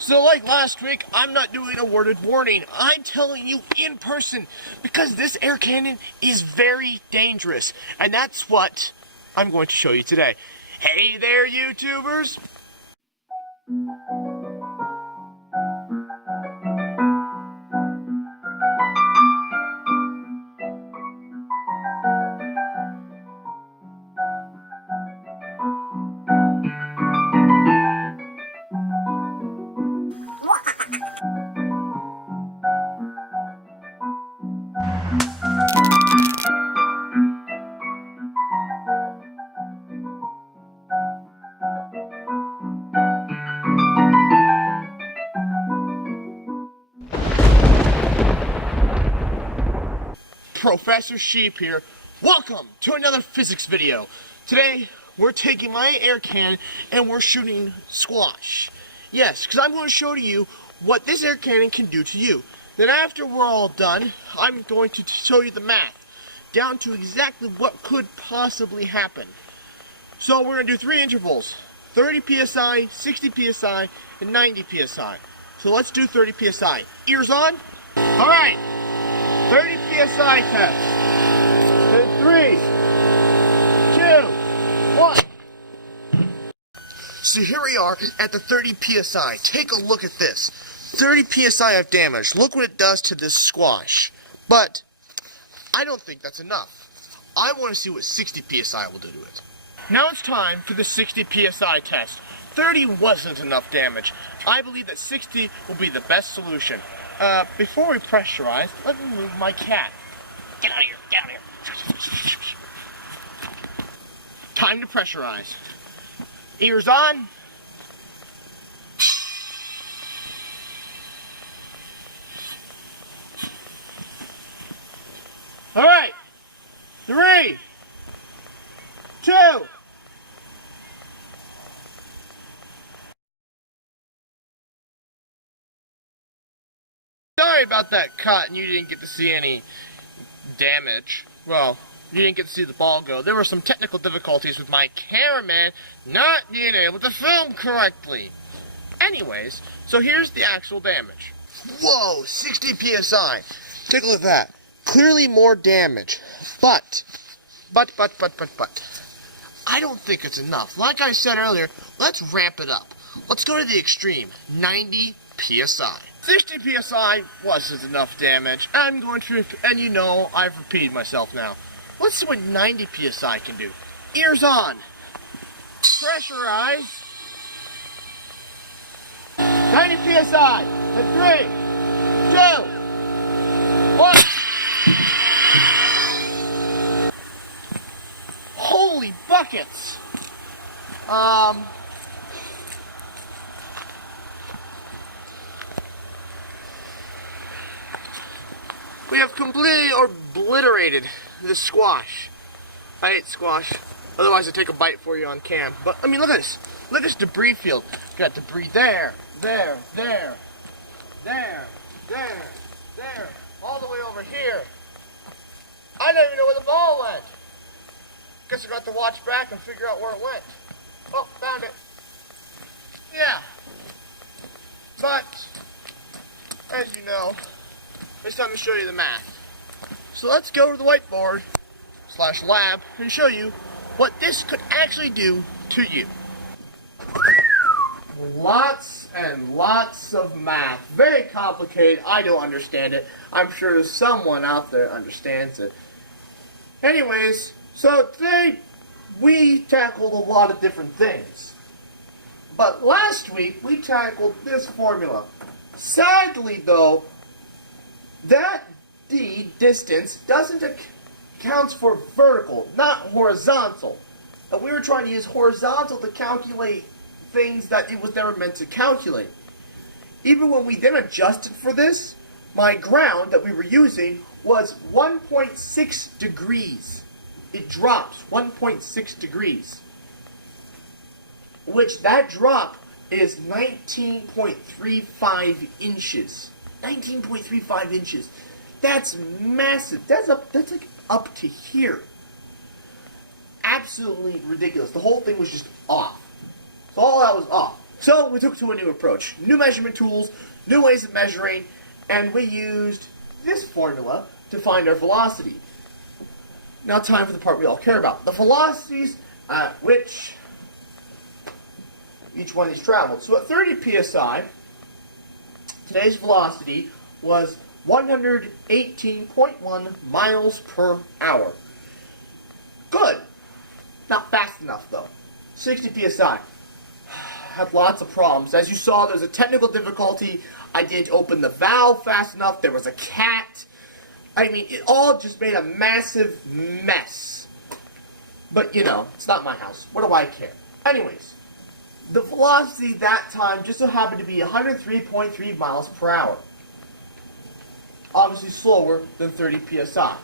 So like last week, I'm not doing a worded warning. I'm telling you in person because this air cannon is very dangerous. And that's what I'm going to show you today. Hey there, YouTubers! Professor Sheep here. Welcome to another physics video. Today, we're taking my air cannon and we're shooting squash. Yes, because I'm going to show to you what this air cannon can do to you. Then after we're all done, I'm going to show you the math, down to exactly what could possibly happen. So we're going to do 3 intervals, 30 PSI, 60 PSI, and 90 PSI. So let's do 30 PSI. Ears on? Alright. 30 PSI test. In 3, 2, 1. So here we are at the 30 PSI. Take a look at this. 30 PSI of damage. Look what it does to this squash. But I don't think that's enough. I want to see what 60 PSI will do to it. Now it's time for the 60 PSI test. 30 wasn't enough damage. I believe that 60 will be the best solution. Before we pressurize, let me move my cat. Get out of here, get out of here. Time to pressurize. Ears on. All right, 3, 2. Sorry about that cut and you didn't get to see any damage. Well, you didn't get to see the ball go. There were some technical difficulties with my cameraman not being able to film correctly. Anyways, so here's the actual damage. Whoa, 60 PSI. Take a look at that. Clearly more damage. But, I don't think it's enough. Like I said earlier, let's ramp it up. Let's go to the extreme. 90 PSI. 60 PSI wasn't enough damage. I'm going to, and you know, I've repeated myself now. Let's see what 90 PSI can do. Ears on. Pressurize. 90 PSI. In 3, 2, 1. Holy buckets. We have completely obliterated this squash. I hate squash. Otherwise I'd take a bite for you on cam. But, I mean, look at this. Look at this debris field. Got debris there, there, there, there, there, there, all the way over here. I don't even know where the ball went. Guess I got to watch back and figure out where it went. Oh, found it. Yeah. But, as you know, it's time to show you the math. So let's go to the whiteboard / lab and show you what this could actually do to you. Lots and lots of math. Very complicated. I don't understand it. I'm sure there's someone out there understands it. Anyways, so today we tackled a lot of different things. But last week we tackled this formula. Sadly though, that D, distance, doesn't account for vertical, not horizontal. And we were trying to use horizontal to calculate things that it was never meant to calculate. Even when we then adjusted for this, my ground that we were using was 1.6 degrees. It drops 1.6 degrees. Which that drop is 19.35 inches. 19.35 inches. That's massive. That's like up to here. Absolutely ridiculous. The whole thing was just off. So all that was off. So we took to a new approach, new measurement tools, new ways of measuring, and we used this formula to find our velocity. Now time for the part we all care about. The velocities at which each one of these traveled. So at 30 psi, today's velocity was 118.1 miles per hour. Good. Not fast enough though. 60 psi. Had lots of problems. As you saw, there's a technical difficulty. I didn't open the valve fast enough. There was a cat. I mean, it all just made a massive mess. But, you know, it's not my house. What do I care? Anyways, the velocity that time just so happened to be 103.3 miles per hour. Obviously slower than 30 psi.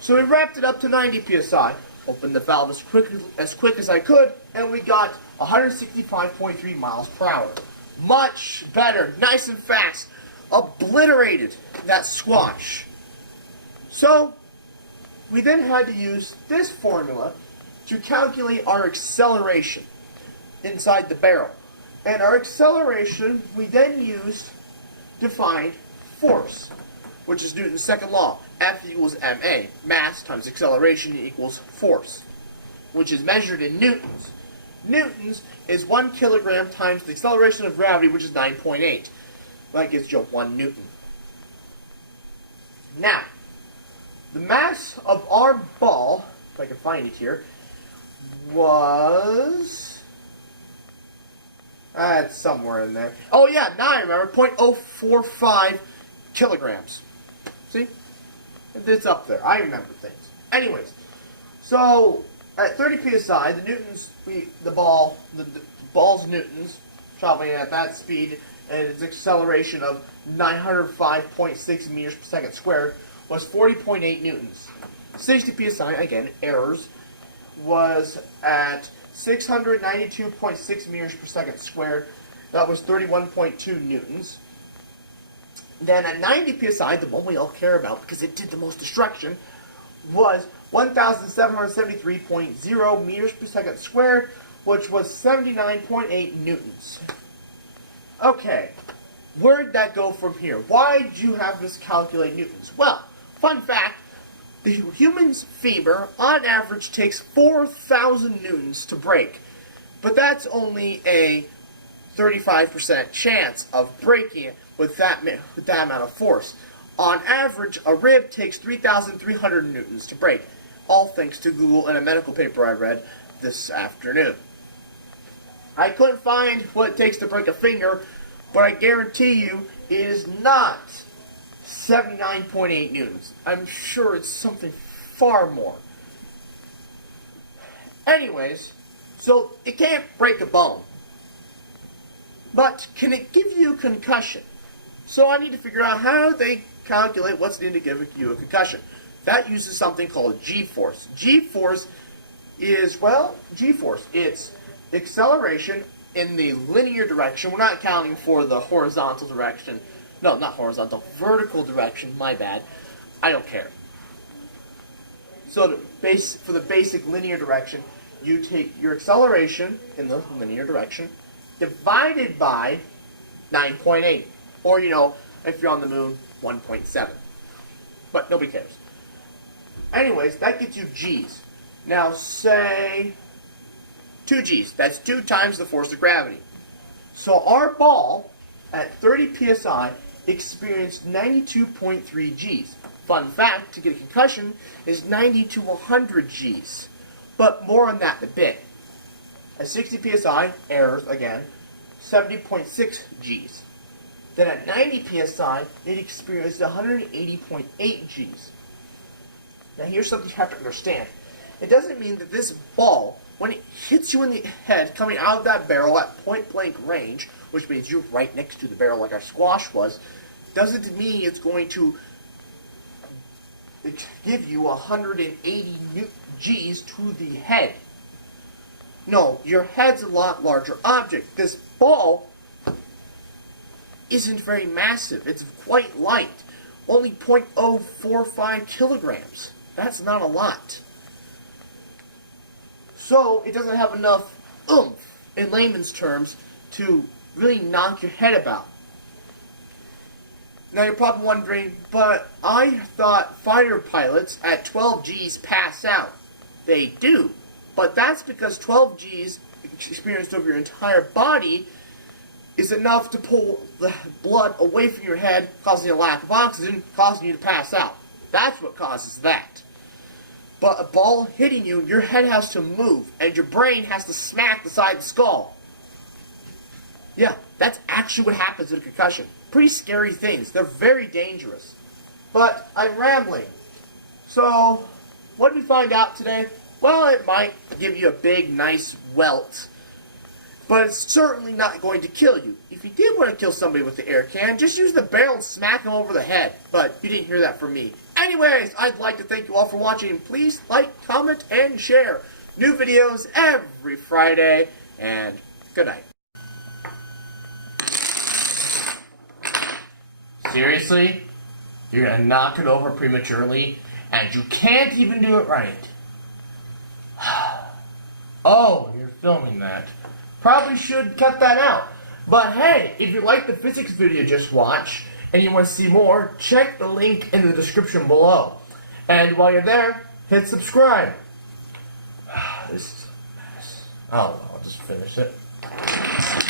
So we wrapped it up to 90 psi. Opened the valve as quick as I could, and we got 165.3 miles per hour. Much better, nice and fast. Obliterated that squash. So, we then had to use this formula to calculate our acceleration inside the barrel. And our acceleration we then used to find force, which is Newton's second law. F equals ma, mass times acceleration equals force, which is measured in newtons. Newtons is 1 kilogram times the acceleration of gravity, which is 9.8. That gives you 1 newton. Now, the mass of our ball, if I can find it here, was... it's somewhere in there. Oh yeah, now I remember, 0.045 kilograms. See? It's up there. I remember things. Anyways, so at 30 psi, the ball's newtons, traveling at that speed, and its acceleration of 905.6 meters per second squared, was 40.8 newtons. 60 psi, again, errors, was at 692.6 meters per second squared. That was 31.2 newtons. Then at 90 psi, the one we all care about because it did the most destruction, was 1,773.0 meters per second squared, which was 79.8 newtons. Okay, where'd that go from here? Why did you have this calculate newtons? Well, fun fact, the human's femur, on average, takes 4,000 newtons to break. But that's only a 35% chance of breaking it with that amount of force. On average, a rib takes 3,300 newtons to break. All thanks to Google and a medical paper I read this afternoon. I couldn't find what it takes to break a finger, but I guarantee you it is not 79.8 newtons. I'm sure it's something far more. Anyways, so it can't break a bone. But can it give you a concussion? So I need to figure out how they calculate what's needed to give you a concussion. That uses something called G-force. G-force is, well, G-force. It's acceleration in the linear direction. We're not counting for the horizontal direction. No, not horizontal. Vertical direction. My bad. I don't care. So for the basic linear direction, you take your acceleration in the linear direction divided by 9.8. Or, you know, if you're on the moon, 1.7. But nobody cares. Anyways, that gets you G's. Now, say 2 G's. That's 2 times the force of gravity. So our ball, at 30 psi, experienced 92.3 G's. Fun fact, to get a concussion is 90 to 100 G's. But more on that in a bit. At 60 psi, errors again, 70.6 G's. Then at 90 psi, it experienced 180.8 G's. Now here's something you have to understand. It doesn't mean that this ball, when it hits you in the head coming out of that barrel at point blank range, which means you're right next to the barrel like our squash was, doesn't mean it's going to give you 180 G's to the head. No, your head's a lot larger object. This ball isn't very massive. It's quite light. Only 0.045 kilograms. That's not a lot. So, it doesn't have enough oomph, in layman's terms, to really knock your head about. Now you're probably wondering, but I thought fighter pilots at 12 Gs pass out. They do, but that's because 12 Gs experienced over your entire body is enough to pull the blood away from your head, causing a lack of oxygen, causing you to pass out. That's what causes that. But a ball hitting you, your head has to move, and your brain has to smack the side of the skull. Yeah, that's actually what happens with a concussion. Pretty scary things. They're very dangerous. But I'm rambling. So, what did we find out today? Well, it might give you a big, nice welt. But it's certainly not going to kill you. If you did want to kill somebody with the air can, just use the barrel and smack them over the head. But you didn't hear that from me. Anyways, I'd like to thank you all for watching. Please like, comment, and share. New videos every Friday. And good night. Seriously? You're gonna knock it over prematurely, and you can't even do it right. Oh, you're filming that. Probably should cut that out. But hey, if you like the physics video just watched, and you want to see more, check the link in the description below. And while you're there, hit subscribe. This is a mess. Oh, I'll just finish it.